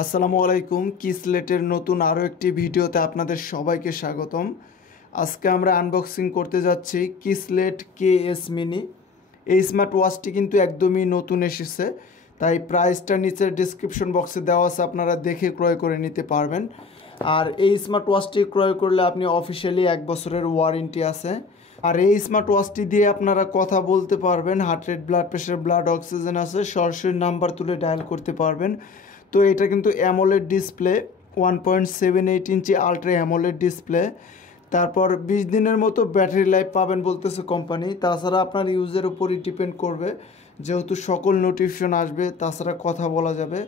আসসালামু আলাইকুম। কিসলেটের নতুন আরও একটি ভিডিওতে আপনাদের সবাইকে স্বাগতম। আজকে আমরা আনবক্সিং করতে যাচ্ছি কিসলেট KS মিনি। এই স্মার্ট ওয়াচটি কিন্তু একদমই নতুন এসেছে, তাই প্রাইসটা নিচের ডিসক্রিপশন বক্সে দেওয়া আছে, আপনারা দেখে ক্রয় করে নিতে পারবেন। আর এই স্মার্ট ওয়াচটি ক্রয় করলে আপনি অফিসিয়ালি 1 বছরের ওয়ারেন্টি আছে। আর এই স্মার্ট ওয়াচটি দিয়ে আপনারা কথা বলতে পারবেন, heart rate, blood pressure, blood oxygen আছে, সরাসরি নাম্বার তুলে ডায়াল করতে পারবেন। তো এটা কিন্তু অ্যামোলেড ডিসপ্লে, 1.78 ইঞ্চি আলট্রা অ্যামোলেড ডিসপ্লে। তারপর 20 দিনের মতো ব্যাটারি লাইফ পাবেন বলতেছে কোম্পানি। তাছাড়া আপনার ইউজের উপরই ডিপেন্ড করবে, যেহেতু সকল নোটিফিকেশন আসবে, তাছাড়া কথা বলা যাবে।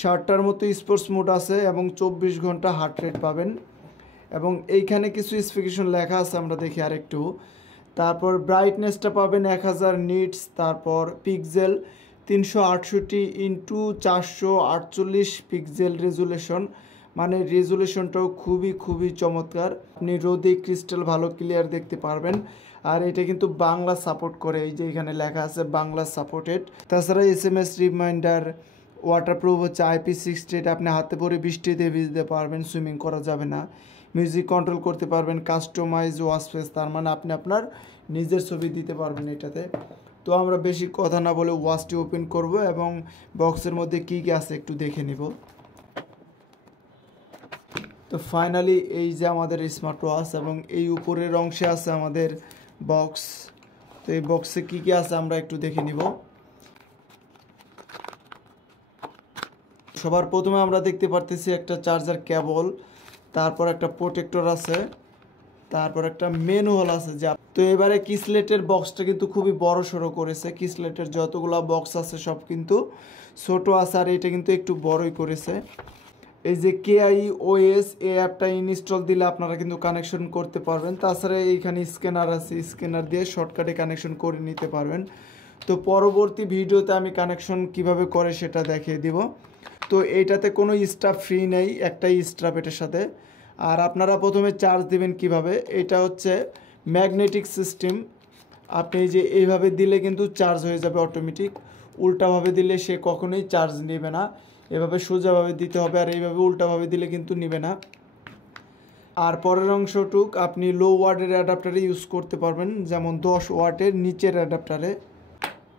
60টার মতো স্পোর্টস মোড আছে এবং 24 ঘন্টা হার্ট রেট পাবেন। এবং এইখানে কিছু স্পেসিফিকেশন লেখা আছে, আমরা দেখি আরেকটু। তারপর ব্রাইটনেসটা পাবেন 1000 নিটস। তারপর পিক্সেল 368x448 পিক্সেল রেজুলেশন, মানে রেজুলেশনটাও খুবই চমৎকার। আপনি রোদে ক্রিস্টাল ভালো ক্লিয়ার দেখতে পারবেন। আর এটা কিন্তু বাংলা সাপোর্ট করে, এই যে এখানে লেখা আছে বাংলা সাপোর্টেড। তাছাড়া SMS রিমাইন্ডার, ওয়াটারপ্রুফ হচ্ছে IP68, আপনি হাতে পরে বৃষ্টিতে ভিজতে পারবেন, সুইমিং করা যাবে না। মিউজিক কন্ট্রোল করতে পারবেন, কাস্টমাইজ ওয়াচ ফেস, তার মানে আপনি আপনার নিজের ছবি দিতে পারবেন এটাতে। তো আমরা বেশি কথা না বলে ওয়াচটি ওপেন করব এবং বক্সের মধ্যে কী কী আছে একটু দেখে নিব। তো ফাইনালি এই যে আমাদের স্মার্ট ওয়াচ, এবং এই উপরের অংশে আছে আমাদের বক্স। তো এই বক্সে কী কী আছে আমরা একটু দেখে নিব। সবার প্রথমে আমরা দেখতে পারতেছি একটা চার্জার কেবল, তারপর একটা প্রোটেক্টর আছে, তারপর একটা ম্যানুয়াল আছে। যা তো এবারে কিসলেটের বক্সটা কিন্তু খুবই বড় সড়ো করেছে। কিসলেটের যতগুলো বক্স আছে সব কিন্তু ছোট আছে, আর এটা কিন্তু একটু বড়ই করেছে। এই যে KIOS এই অ্যাপটা ইনস্টল দিলে আপনারা কিন্তু কানেকশন করতে পারবেন। তাছাড়া এইখানে স্ক্যানার আছে, স্ক্যানার দিয়ে শর্টকাটে কানেকশন করে নিতে পারবেন। তো পরবর্তী ভিডিওতে আমি কানেকশন কিভাবে করে সেটা দেখিয়ে দিব। তো এইটাতে কোনো স্ট্রাপ ফ্রি নেই, একটাই স্ট্রাপ এটার সাথে। আর আপনারা প্রথমে চার্জ দিবেন কিভাবে, এটা হচ্ছে ম্যাগনেটিক সিস্টেম। আপনি যে এইভাবে দিলে কিন্তু চার্জ হয়ে যাবে অটোমেটিক, উল্টাভাবে দিলে সে কখনোই চার্জ নেবে না। এভাবে সোজাভাবে দিতে হবে, আর এইভাবে উল্টাভাবে দিলে কিন্তু নেবে না। আর পরের অংশটুক আপনি লো ওয়াটের অ্যাডাপ্টারে ইউজ করতে পারবেন, যেমন 10 ওয়াটের নিচের অ্যাডাপ্টারে।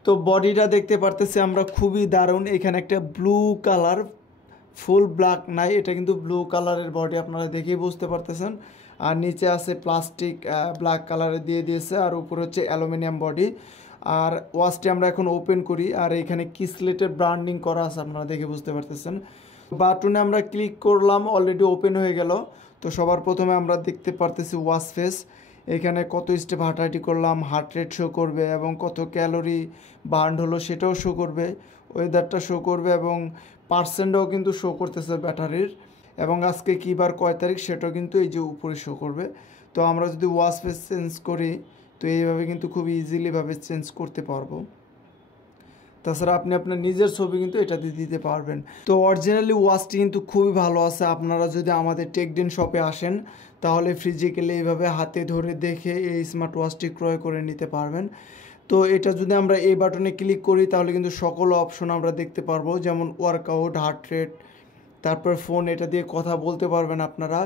তো বডিটা দেখতে পারতেছি আমরা খুবই দারুণ। এখানে একটা ব্লু কালার, ফুল ব্ল্যাক নাই, এটা কিন্তু ব্লু কালারের বডি, আপনারা দেখেই বুঝতে পারতেছেন। আর নিচে আছে প্লাস্টিক ব্ল্যাক কালারে দিয়ে দিয়েছে, আর উপরে হচ্ছে অ্যালুমিনিয়াম বডি। আর ওয়াচটি আমরা এখন ওপেন করি, আর এখানে কিসলেটের ব্র্যান্ডিং করা আছে, আপনারা দেখে বুঝতে পারতেছেন। বাটনে আমরা ক্লিক করলাম, অলরেডি ওপেন হয়ে গেল। তো সবার প্রথমে আমরা দেখতে পারতেছি ওয়াচ ফেস। এখানে কত স্টেপ হাঁটাহাঁটি করলাম, হার্ট রেট শো করবে, এবং কত ক্যালোরি বার্ন হলো সেটাও শো করবে, ওয়েদারটা শো করবে, এবং পার্সেন্টও কিন্তু শো করতেছে ব্যাটারির, এবং আজকে কী বার কয় তারিখ সেটাও কিন্তু এই যে উপরে শো করবে। তো আমরা যদি ওয়াচ ফেস চেঞ্জ করি, তো এইভাবে কিন্তু খুব ইজিলিভাবে চেঞ্জ করতে পারবো। তাছাড়া আপনি আপনার নিজের ছবি কিন্তু এটাতে দিতে পারবেন। তো অরিজিনালি ওয়াচটি কিন্তু খুবই ভালো আছে। আপনারা যদি আমাদের টেকডেন শপে আসেন, তাহলে ফিজিক্যালি এইভাবে হাতে ধরে দেখে এই স্মার্ট ওয়াচটি ক্রয় করে নিতে পারবেন। তো এটা যদি আমরা এই বাটনে ক্লিক করি, তাহলে কিন্তু সকল অপশন আমরা দেখতে পারবো, যেমন ওয়ার্কআউট, হার্ট রেট, তারপর ফোন, এটা দিয়ে কথা বলতে পারবেন আপনারা।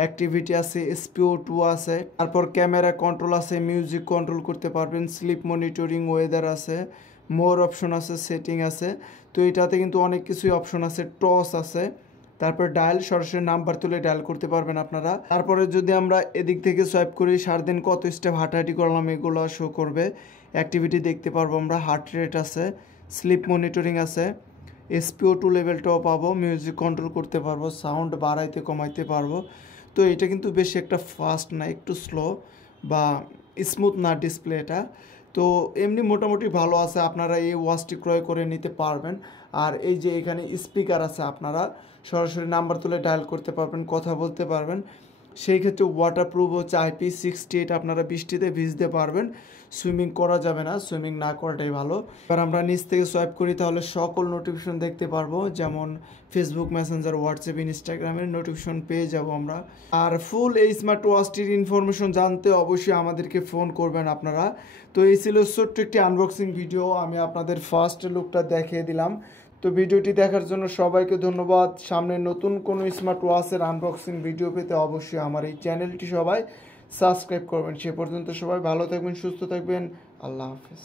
অ্যাক্টিভিটি আছে, SPO2 আছে, তারপর ক্যামেরা কন্ট্রোল আছে, মিউজিক কন্ট্রোল করতে পারবেন, স্লিপ মনিটরিং, ওয়েদার আছে, মোর অপশন আছে, সেটিং আছে। তো এটাতে কিন্তু অনেক কিছুই অপশন আছে, টস আছে, তারপর ডায়াল, সরাসরি নাম্বার তুলে ডায়াল করতে পারবেন আপনারা। তারপরে যদি আমরা এদিক থেকে সোয়াইপ করি, সারাদিন কত স্টেপ হাঁটাহাঁটি করলাম এগুলো শো করবে। অ্যাক্টিভিটি দেখতে পারবো আমরা, হার্ট রেট আছে, স্লিপ মনিটরিং আছে, SPO2 লেভেলটাও পাবো, মিউজিক কন্ট্রোল করতে পারবো, সাউন্ড বাড়াইতে কমাইতে পারবো। তো এটা কিন্তু বেশি একটা ফাস্ট না, একটু স্লো বা স্মুথ না ডিসপ্লে এটা। তো এমনি মোটামুটি ভালো আছে, আপনারা এই ওয়াচটি ক্রয় করে নিতে পারবেন। আর এই যে এখানে স্পিকার আছে, আপনারা সরাসরি নাম্বার তুলে ডায়াল করতে পারবেন, কথা বলতে পারবেন। সেই ক্ষেত্রে ওয়াটারপ্রুফ হচ্ছে IP68, আপনারা বৃষ্টিতে ভিজতে পারবেন, সুইমিং করা যাবে না, সুইমিং না করাটাই ভালো। এবার আমরা নিচ থেকে সোয়াইপ করি, তাহলে সকল নোটিফিকেশন দেখতে পারবো, যেমন ফেসবুক, মেসেঞ্জার, হোয়াটসঅ্যাপ, ইনস্টাগ্রামের নোটিফিকেশন পেয়ে যাব আমরা। আর ফুল এই স্মার্ট ওয়াচটির ইনফরমেশন জানতে অবশ্যই আমাদেরকে ফোন করবেন আপনারা। তো এই ছিল ছোট্ট একটি আনবক্সিং ভিডিও, আমি আপনাদের ফার্স্ট লুকটা দেখিয়ে দিলাম। তো ভিডিওটি দেখার জন্য সবাইকে ধন্যবাদ। সামনে নতুন কোনো স্মার্ট ওয়াচের আনবক্সিং ভিডিও পেতে অবশ্যই আমার এই চ্যানেলটি সবাই সাবস্ক্রাইব করবেন। সে পর্যন্ত সবাই ভালো থাকবেন, সুস্থ থাকবেন। আল্লাহ হাফেজ।